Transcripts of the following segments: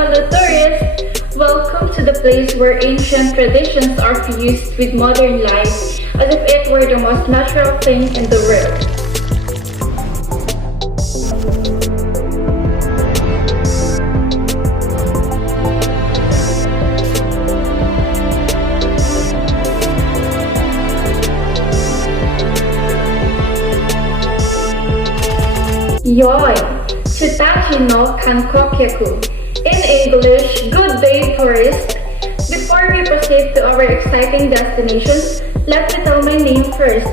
hello tourists! Welcome to the place where ancient traditions are fused with modern life as if it were the most natural thing in the world. Yoi! Shitachi no Kankokyaku. In English, good day tourist. Before we proceed to our exciting destinations, let me tell my name first.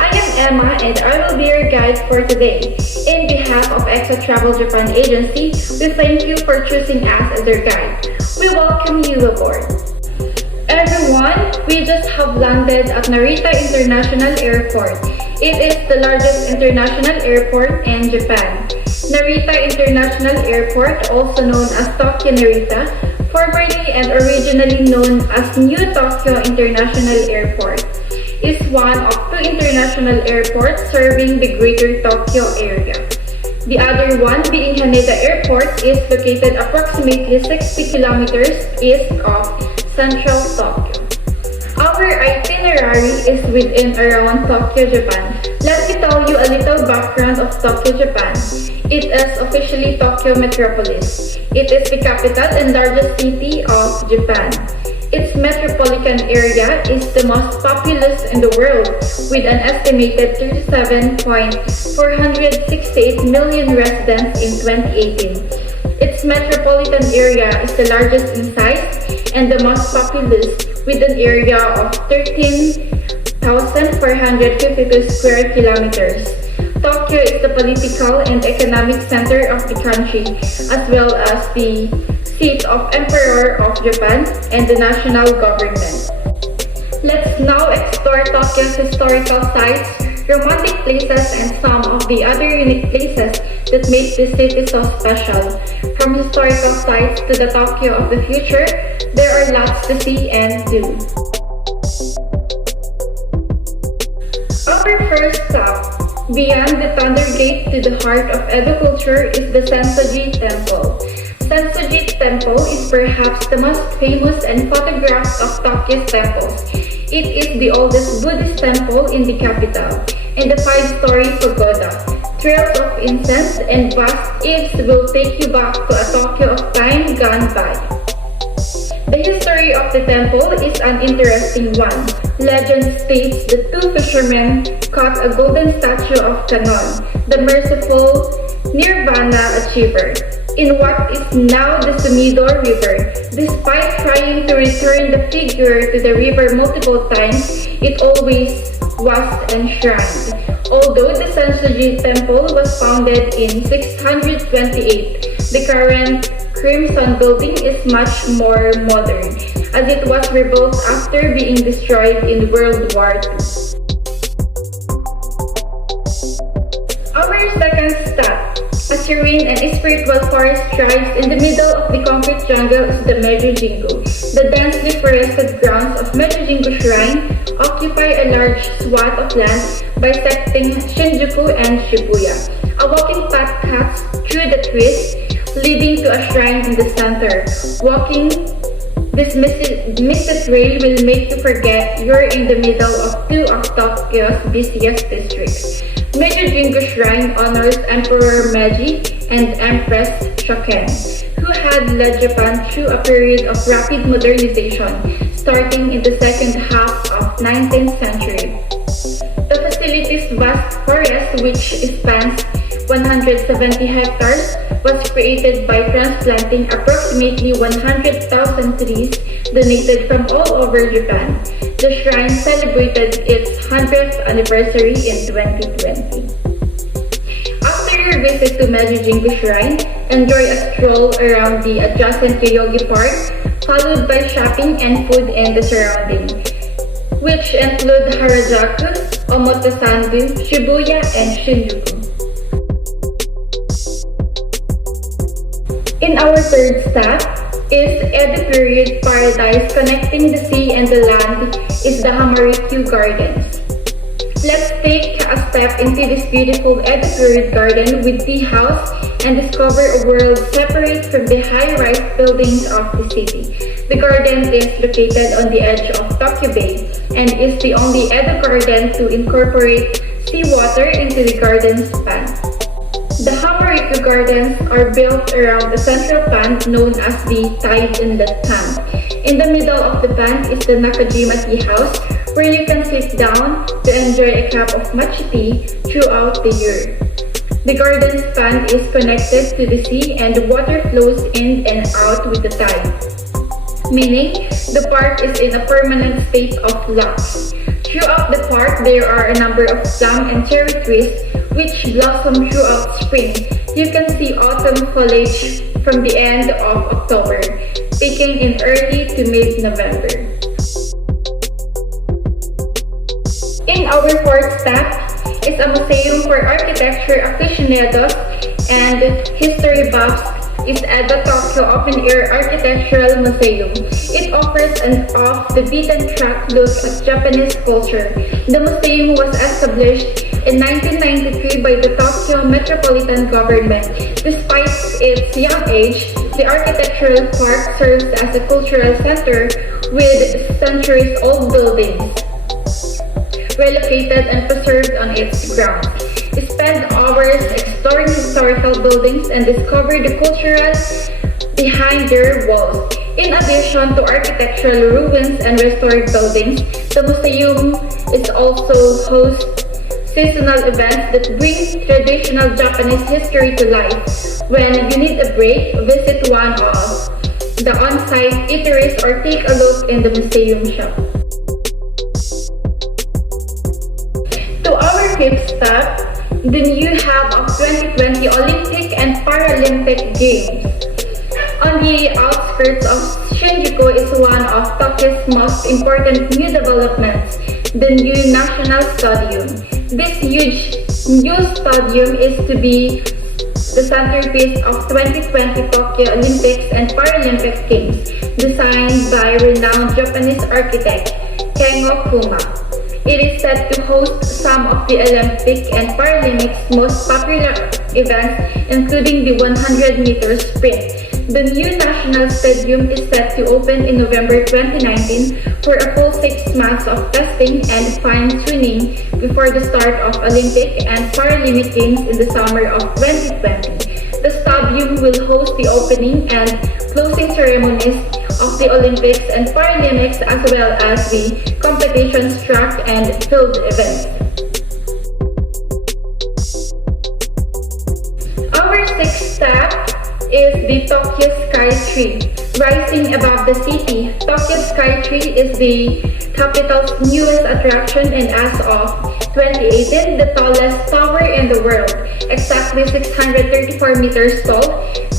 I am Emma and I will be your guide for today. In behalf of EXA Travel Japan Agency, we thank you for choosing us as your guide. We welcome you aboard. Everyone, we just have landed at Narita International Airport. It is the largest international airport in Japan. Narita International Airport, also known as Tokyo Narita, formerly and originally known as New Tokyo International Airport, is one of two international airports serving the Greater Tokyo area. The other one, being Haneda Airport, is located approximately 60 kilometers east of Central Tokyo. Our itinerary is within around Tokyo, Japan. Let me tell you a little background of Tokyo, Japan. It is officially Tokyo Metropolis. It is the capital and largest city of Japan. Its metropolitan area is the most populous in the world, with an estimated 37.468 million residents in 2018. Its metropolitan area is the largest in size and the most populous, with an area of 13,452 square kilometers. Tokyo is the political and economic center of the country, as well as the seat of Emperor of Japan and the national government. Let's now explore Tokyo's historical sites, romantic places, and some of the other unique places that make this city so special. From historical sites to the Tokyo of the future, there are lots to see and do. Our first stop, beyond the Thunder Gate to the heart of Edo culture, is the Sensoji Temple. Sensoji Temple is perhaps the most famous and photographed of Tokyo's temples. It is the oldest Buddhist temple in the capital, and the 5-story pagoda. Trails of incense and vast eaves will take you back to a Tokyo of time gone by. The history of the temple is an interesting one. Legend states that two fishermen caught a golden statue of Kannon, the merciful Nirvana achiever, in what is now the Sumidor River. Despite trying to return the figure to the river multiple times, it always was enshrined. Although the Sensoji Temple was founded in 628, the current Crimson Building is much more modern, as it was rebuilt after being destroyed in World War II. Our second stop, a serene and spiritual forest thrives in the middle of the concrete jungle, is the Meiji Jingu. The densely forested grounds of Meiji Jingu Shrine occupy a large swath of land bisecting Shinjuku and Shibuya. A walking path cuts through the trees, leading to a shrine in the center. Walking this mystic trail will make you forget you're in the middle of two of Tokyo's busiest districts. Meiji Jingu Shrine honors Emperor Meiji and Empress Shoken, who had led Japan through a period of rapid modernization, starting in the second half of 19th century. The facility's vast forest, which spans 170 hectares, was created by transplanting approximately 100,000 trees donated from all over Japan. The shrine celebrated its 100th anniversary in 2020. After your visit to Meiji Jingu Shrine, enjoy a stroll around the adjacent Yoyogi Park, followed by shopping and food in the surrounding, which include Harajuku, Omotosandu, Shibuya, and Shinjuku. In our third stop is Edo Period Paradise. Connecting the sea and the land is the Hamarikyu Gardens. Let's take a step into this beautiful Edo Period garden with tea house and discover a world separate from the high-rise buildings of the city. The garden is located on the edge of Tokyo Bay and is the only Edo garden to incorporate seawater into the garden's pond. The Hamariko Gardens are built around a central pond known as the Tide Inlet Pond. In the middle of the pond is the Nakajima Tea House, where you can sit down to enjoy a cup of matcha tea throughout the year. The garden's pond is connected to the sea and the water flows in and out with the tide, meaning the park is in a permanent state of flux. Throughout the park, there are a number of plum and cherry trees which blossom throughout spring. You can see autumn foliage from the end of October, peaking in early to mid-November. In our fourth step is a museum for architecture aficionados and history buffs is Edo Tokyo Open Air Architectural Museum. It offers an off-the-beaten-track look at Japanese culture. The museum was established in 1993 by the Tokyo Metropolitan Government. Despite its young age, the architectural park serves as a cultural center with centuries-old buildings relocated and preserved on its grounds. Spend hours exploring historical buildings and discover the cultural behind their walls. In addition to architectural ruins and restored buildings, the museum is also host seasonal events that bring traditional Japanese history to life. When you need a break, visit one of the on-site eateries or take a look in the museum shop. To our fifth step, the new hub of 2020 Olympic and Paralympic Games. On the outskirts of Shinjuku is one of Tokyo's most important new developments, the new National Stadium. This huge new stadium is to be the centerpiece of 2020 Tokyo Olympics and Paralympic Games, designed by renowned Japanese architect Kengo Kuma. It is set to host some of the Olympic and Paralympics most popular events, including the 100-meter sprint. The new National Stadium is set to open in November 2019 for a full 6 months of testing and fine-tuning before the start of Olympic and Paralympic Games in the summer of 2020. The stadium will host the opening and closing ceremonies of the Olympics and Paralympics as well as the competitions, track and field events. Our sixth step is the Tokyo Sky Tree. Rising above the city, Tokyo Sky Tree is the capital's newest attraction and as of 2018, the tallest tower in the world, exactly 634 meters tall.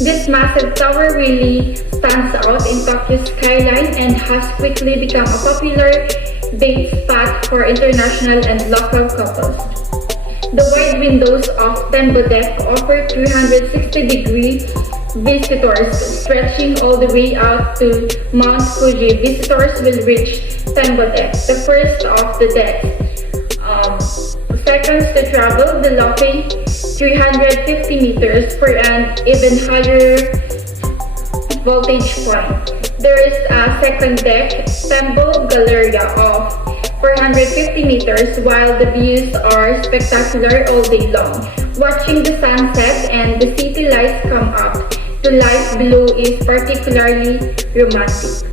This massive tower really stands out in Tokyo's skyline and has quickly become a popular date spot for international and local couples. The wide windows of Tembo Deck offer 360-degree visitors stretching all the way out to Mount Fuji. Visitors will reach Tembo Deck, the first of the decks. Seconds to travel, the lofty 350 meters for an even higher voltage point. There is a second deck, Tembo Galleria of 450 meters, while the views are spectacular all day long. Watching the sunset and the city lights come up to life below is particularly romantic.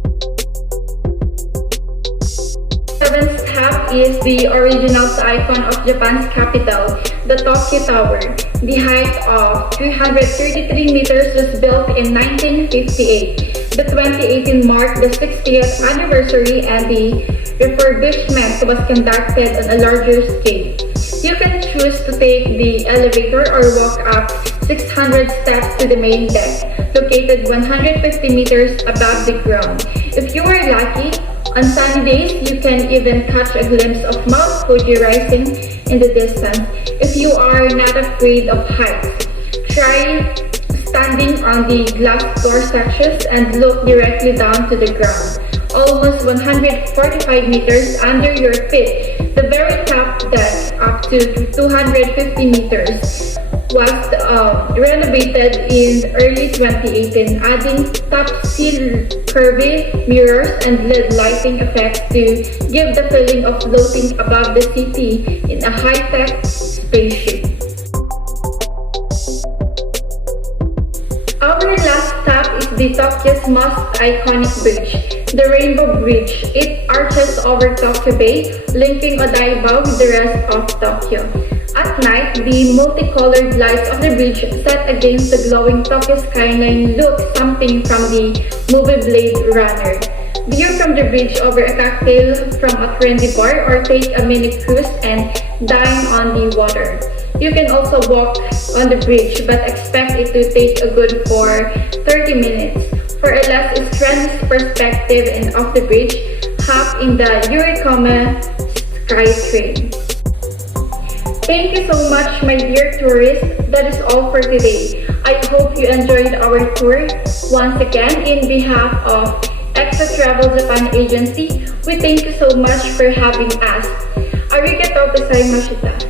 Seventh step is the original icon of Japan's capital, the Tokyo Tower. The height of 333 meters was built in 1958. The 2018 marked the 60th anniversary and the refurbishment was conducted on a larger scale. You can choose to take the elevator or walk up 600 steps to the main deck, located 150 meters above the ground. If you are lucky, on sunny days, you can even catch a glimpse of Mount Fuji rising in the distance. If you are not afraid of heights, try standing on the glass door sections and look directly down to the ground, almost 145 meters under your feet. The very top deck, up to 250 meters, was renovated in early 2018, adding top seal curvy mirrors and LED lighting effects to give the feeling of floating above the city in a high-tech spaceship. Our last stop is the Tokyo's most iconic bridge, the Rainbow Bridge. It arches over Tokyo Bay, linking Odaiba with the rest of Tokyo. At night, the multicolored lights of the bridge set against the glowing Tokyo skyline look something from the movie Blade Runner. View from the bridge over a cocktail from a trendy bar or take a mini cruise and dine on the water. You can also walk on the bridge but expect it to take a good 30 minutes. For a less strenuous perspective and off the bridge, hop in the Yurikoma SkyTrain. Thank you so much, my dear tourists. That is all for today. I hope you enjoyed our tour. Once again, in behalf of Exo Travel Japan Agency, we thank you so much for having us. Arigatou gozaimashita.